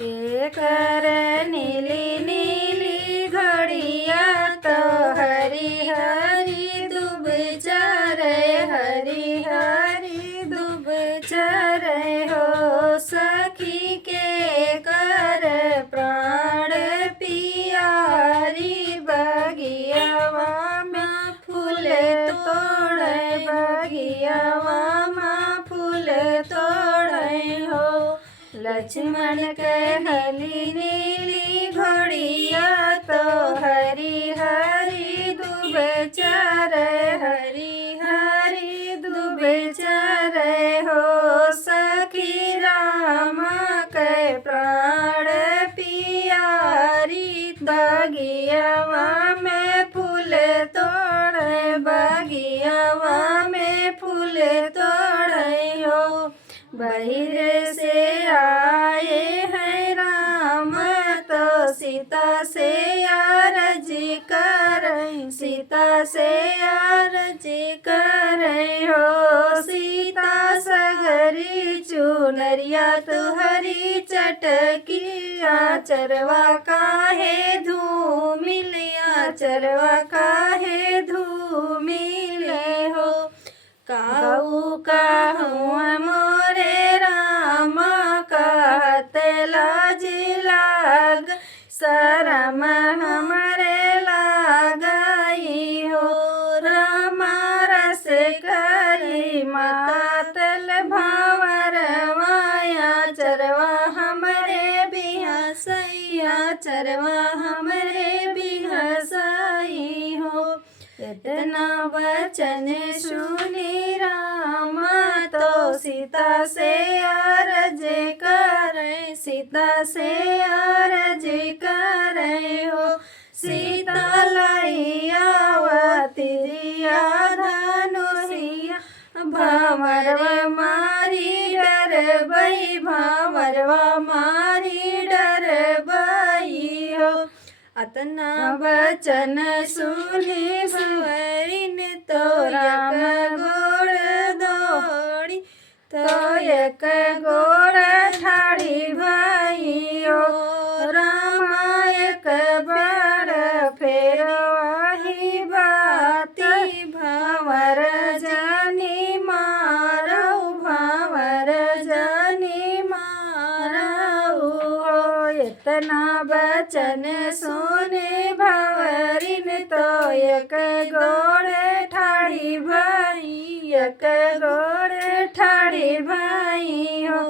के कर नीली नीली घड़िया तो हरी हरी दूब चरे हरी हरी दूब चरे हो सखी के कर प्राण पियारी बगियावा में फूल तोड़े बगियावा में फूल तोड़े हो लक्ष्मण कहली नीली घड़िया तो हरी हरी दूब चरे हरी हरी दूब चरे हो सखी राम के प्राण पियारी बगियावा में फूल तोड़े बगियावा में फूल तोड़े हो बहिरे से आए हैं राम तो सीता से आरजी करें सीता से आरजी करें हो सीता सगरी चुनरिया तुहरी चटकी आचरवा काहे धूमिलिया चरवा काहे धूमिले हो काऊ कहूँ मोरे राम कहते लाज लाग शरम हमरे लागई हो राम रस करी मातल भावर माया चरवा हमरे बिहसैया चरवा हमरे बिहसई हो इतना वचन सुनी राम तो सीता से अर्ज करे सीता से अर्ज करे हो सीता लैया तिरिया धनुषिया भंवरवा मारी डर बई भंवरवा मारी डर बई हो अतना वचन सुनी सुवरिन तो राम गोड़ दौड़ी तो एक गोड़ ठाड़ी भाइयो राम एक बार फेर वही बाती भंवर जानी मारऊ भंवर जानी मारऊ हो इतना वचन सुने भंवरिन तो एक गोड़ ठाड़ी भाई एक गोड़ ठाड़ी भाई हो